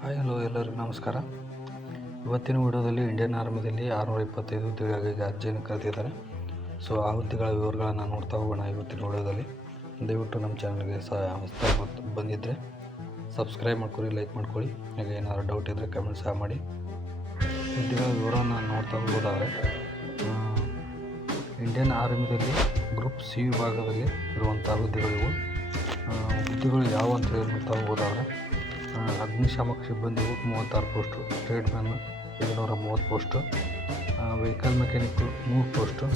Hi hello ಎಲ್ಲರಿಗೂ ನಮಸ್ಕಾರ. ಇವತ್ತಿನ ವಿಡಿಯೋದಲ್ಲಿ ಇಂಡಿಯನ್ ಆರ್ಮಿದಲ್ಲಿ 625 ಹುದ್ದೆಗಳಿಗೆ ಅರ್ಜಿಯನ್ನು ಕರೆದಿದ್ದಾರೆ. ಸೊ ಆ ಹುದ್ದೆಗಳ ವಿವರಗಳನ್ನು ನೋಡ್ತಾ ಹೋಗೋಣ ಇವತ್ತಿನ ವಿಡಿಯೋದಲ್ಲಿ. ದಯವಿಟ್ಟು ನಮ್ಮ ಚಾನಲ್ಗೆ ಬಂದಿದ್ದರೆ ಸಬ್ಸ್ಕ್ರೈಬ್ ಮಾಡ್ಕೊಳ್ಳಿ, ಲೈಕ್ ಮಾಡ್ಕೊಳ್ಳಿ. ಹಾಗೆ ಏನಾದರೂ ಡೌಟ್ ಇದ್ದರೆ ಕಮೆಂಟ್ ಸಹ ಮಾಡಿ. ಹುದ್ದೆಗಳ ವಿವರವನ್ನು ನೋಡ್ತಾ ಹೋಗೋದಾದರೆ, ಇಂಡಿಯನ್ ಆರ್ಮಿದಲ್ಲಿ ಗ್ರೂಪ್ ಸಿ ವಿಭಾಗದಲ್ಲಿ ಇರುವಂಥ ಹುದ್ದೆಗಳಿವು. ಹುದ್ದೆಗಳು ಯಾವ ಅಂತ ಹೇಳಿ ನೋಡ್ತಾ ಹೋಗೋದಾದರೆ, ಅಗ್ನಿಶಾಮಕ ಸಿಬ್ಬಂದಿಗೂ 36 post, tradesman 230 post, vehicle mechanic 3 post,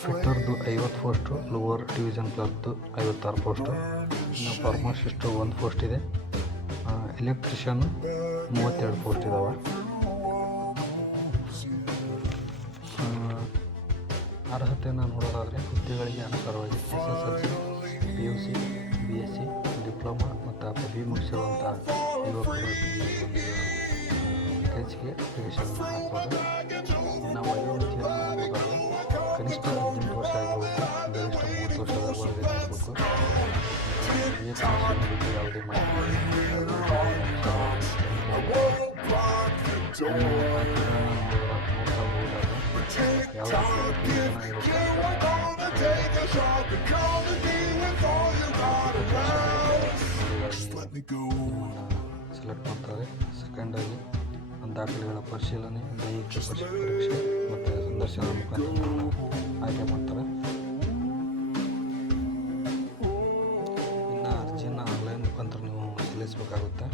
ಫಿಟ್ಟರ್ದು 50 ಪೋಸ್ಟು, ಲೋವರ್ ಡಿವಿಷನ್ ಕ್ಲರ್ಕ್ದು 56 ಪೋಸ್ಟು, ಇನ್ನು ಫಾರ್ಮಸಿಸ್ಟು 1 ಪೋಸ್ಟ್ ಇದೆ, ಎಲೆಕ್ಟ್ರಿಷಿಯನ್ 32 ಪೋಸ್ಟ್ ಇದ್ದಾವೆ. ಅರ್ಹತೆಯನ್ನು ನೋಡೋದಾದರೆ, ಹುದ್ದೆಗಳಿಗೆ ಅನುಸಾರವಾಗಿ SSLC, PUC, BSc, ಡಿಪ್ಲೊಮಾ ಮತ್ತು ಪದವಿ ಮುಗಿಸಿರುವಂಥ ಯುವಕರು ವೇಕೆನ್ಸಿಗೆ ಅಪ್ಲಿಕೇಶನ್ ಹಾಕ್ಬೋದು. ಇನ್ನು ವಯೋಮಿತಿಯನ್ನು ನೋಡೋದಾದರೆ, ಕನಿಷ್ಠ 18 ವರ್ಷ ಆಗಿರುತ್ತೆ, ಗರಿಷ್ಠ 30 ವರ್ಷದ ಒಳಗೆ ಇರಬೇಕು. ಯಾವುದೇ ಮಾಹಿತಿ ಸೆಲೆಕ್ಟ್ ಮಾಡ್ತಾರೆ. ಸೆಕೆಂಡಾಗಿ ದಾಖಲೆಗಳ ಪರಿಶೀಲನೆ, ದೈಹಿಕ ಪರೀಕ್ಷೆ ಮತ್ತು ಸಂದರ್ಶನದ ಮುಖಾಂತರ ಆಯ್ಕೆ ಮಾಡ್ತಾರೆ. ಇನ್ನು ಅರ್ಜಿಯನ್ನು ಆನ್ಲೈನ್ ಮುಖಾಂತರ ನೀವು ಸಲ್ಲಿಸಬೇಕಾಗುತ್ತೆ.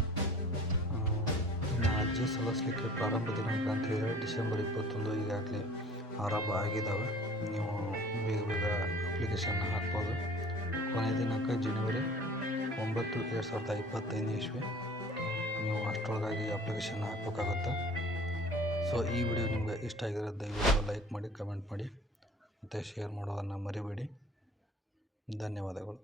ಇನ್ನು ಅರ್ಜಿ ಸಲ್ಲಿಸಲಿಕ್ಕೆ ಪ್ರಾರಂಭ ದಿನಾಂಕ ಅಂತ ಹೇಳಿದರೆ ಡಿಸೆಂಬರ್ 21 ಈಗಾಗಲೇ ಆರಂಭ ಆಗಿದ್ದಾವೆ. ನೀವು ಬೇಗ ಅಪ್ಲಿಕೇಶನ್ನ ಹಾಕ್ಬೋದು. ಕೊನೆಯ ದಿನಾಂಕ ಜನವರಿ 9, 2025 ಇಸ್ವಿ. ನೀವು ಅಷ್ಟರೊಳಗಾಗಿ ಅಪ್ಲಿಕೇಶನ್ ಹಾಕಬೇಕಾಗುತ್ತೆ. ಸೊ ಈ ವಿಡಿಯೋ ನಿಮಗೆ ಇಷ್ಟ ಆಗಿರೋ ದಯವಿಟ್ಟು ಲೈಕ್ ಮಾಡಿ, ಕಮೆಂಟ್ ಮಾಡಿ ಮತ್ತು ಶೇರ್ ಮಾಡೋದನ್ನು ಮರಿಬೇಡಿ. ಧನ್ಯವಾದಗಳು.